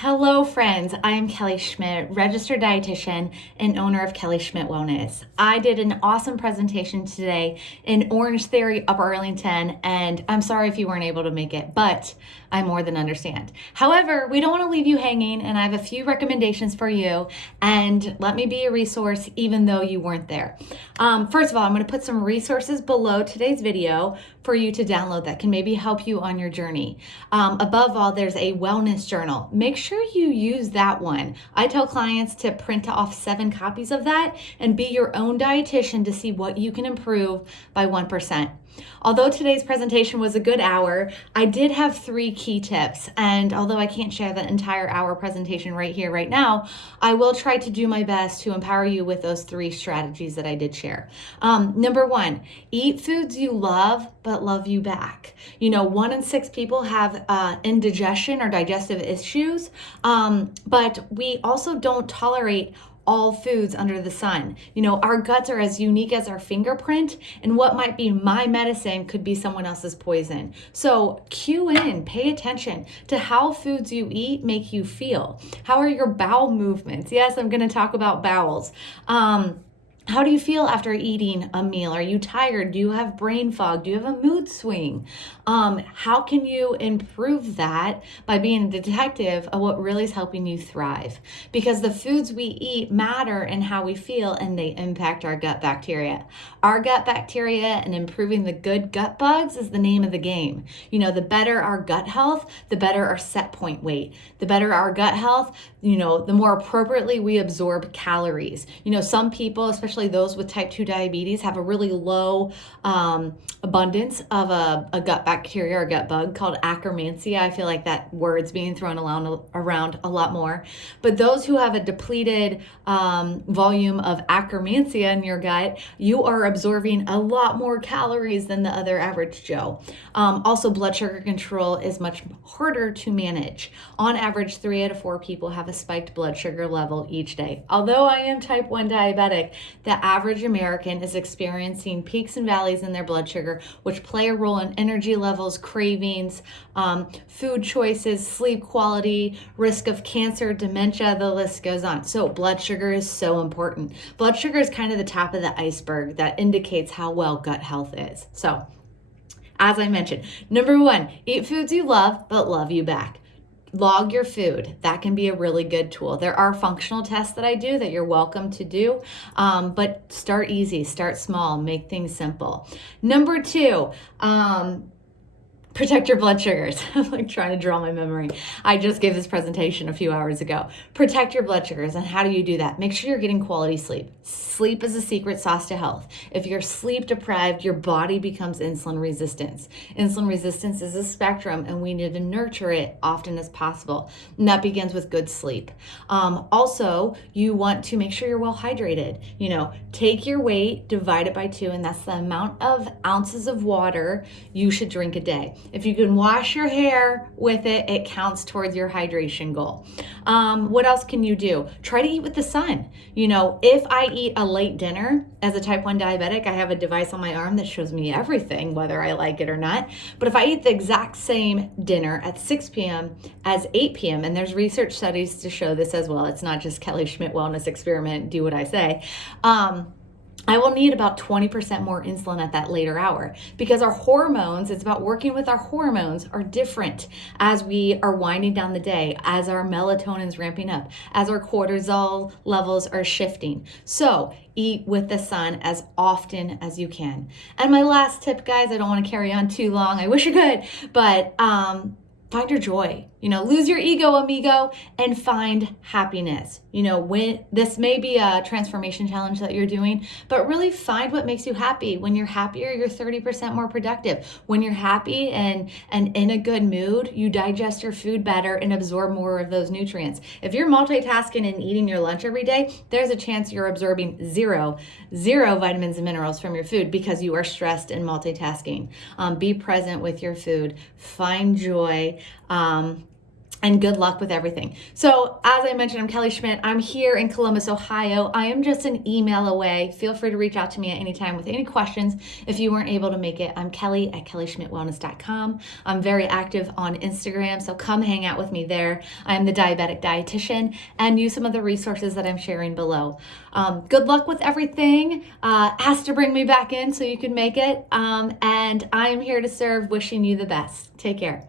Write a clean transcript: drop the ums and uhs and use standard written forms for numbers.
Hello, friends. I am Kelly Schmidt, registered dietitian and owner of Kelly Schmidt Wellness. I did an awesome presentation today in Orange Theory, Upper Arlington, and I'm sorry if you weren't able to make it, but I more than understand. However, we don't want to leave you hanging, and I have a few recommendations for you, and let me be a resource even though you weren't there. First of all, I'm going to put some resources below today's video for you to download that can maybe help you on your journey. Above all, there's a wellness journal. Make sure you use that one. I tell clients to print off 7 copies of that and be your own dietitian to see what you can improve by 1%. Although today's presentation was a good hour, I did have 3 key tips. And although I can't share the entire hour presentation right here, right now, I will try to do my best to empower you with those 3 strategies that I did share. Number 1, eat foods you love, but love you back. 1 in 6 people have indigestion or digestive issues, but we also don't tolerate all foods under the sun. Our guts are as unique as our fingerprint, and what might be my medicine could be someone else's poison. So cue in, pay attention to how foods you eat make you feel. How are your bowel movements? Yes, I'm going to talk about bowels. How do you feel after eating a meal? Are you tired? Do you have brain fog? Do you have a mood swing? How can you improve that by being a detective of what really is helping you thrive? Because the foods we eat matter in how we feel, and they impact our gut bacteria. Our gut bacteria and improving the good gut bugs is the name of the game. The better our gut health, the better our set point weight. The better our gut health, the more appropriately we absorb calories. Some people, especially those with type 2 diabetes, have a really low abundance of a gut bacteria or gut bug called Akkermansia. I feel like that word's being thrown around a lot more. But those who have a depleted volume of Akkermansia in your gut, you are absorbing a lot more calories than the other average Joe. Also, blood sugar control is much harder to manage. On average, 3 out of 4 people have a spiked blood sugar level each day. Although I am type 1 diabetic, the average American is experiencing peaks and valleys in their blood sugar, which play a role in energy levels, cravings, food choices, sleep quality, risk of cancer, dementia, the list goes on. So blood sugar is so important. Blood sugar is kind of the top of the iceberg that indicates how well gut health is. So, as I mentioned, number 1, eat foods you love, but love you back. Log your food. That can be a really good tool. There are functional tests that I do that you're welcome to do, but start easy, start small, make things simple. Number 2, protect your blood sugars. I'm like trying to draw my memory. I just gave this presentation a few hours ago. Protect your blood sugars. And how do you do that? Make sure you're getting quality sleep. Sleep is a secret sauce to health. If you're sleep deprived, your body becomes insulin resistant. Insulin resistance is a spectrum, and we need to nurture it often as possible. And that begins with good sleep. Also, you want to make sure you're well hydrated. Take your weight, divide it by 2, and that's the amount of ounces of water you should drink a day. If you can wash your hair with it, it counts towards your hydration goal. What else can you do? Try to eat with the sun. If I eat a late dinner as a type 1 diabetic, I have a device on my arm that shows me everything, whether I like it or not. But if I eat the exact same dinner at 6 p.m. as 8 p.m., and there's research studies to show this as well, it's not just Kelly Schmidt wellness experiment, do what I say, I will need about 20% more insulin at that later hour, because our hormones, it's about working with our hormones, are different as we are winding down the day, as our melatonin's ramping up, as our cortisol levels are shifting. So eat with the sun as often as you can. And my last tip, guys, I don't want to carry on too long. I wish I could, but find your joy. Lose your ego, amigo, and find happiness. When this may be a transformation challenge that you're doing, but really find what makes you happy. When you're happier, you're 30% more productive. When you're happy and in a good mood, you digest your food better and absorb more of those nutrients. If you're multitasking and eating your lunch every day, there's a chance you're absorbing zero vitamins and minerals from your food because you are stressed and multitasking. Be present with your food. Find joy. and good luck with everything. So, as I mentioned, I'm Kelly Schmidt. I'm here in Columbus, Ohio. I am just an email away. Feel free to reach out to me at any time with any questions if you weren't able to make it. I'm Kelly at kellyschmidtwellness.com. I'm very active on Instagram, so come hang out with me there. I am the diabetic dietitian, and use some of the resources that I'm sharing below. Good luck with everything. Ask to bring me back in so you can make it. And I am here to serve, wishing you the best. Take care.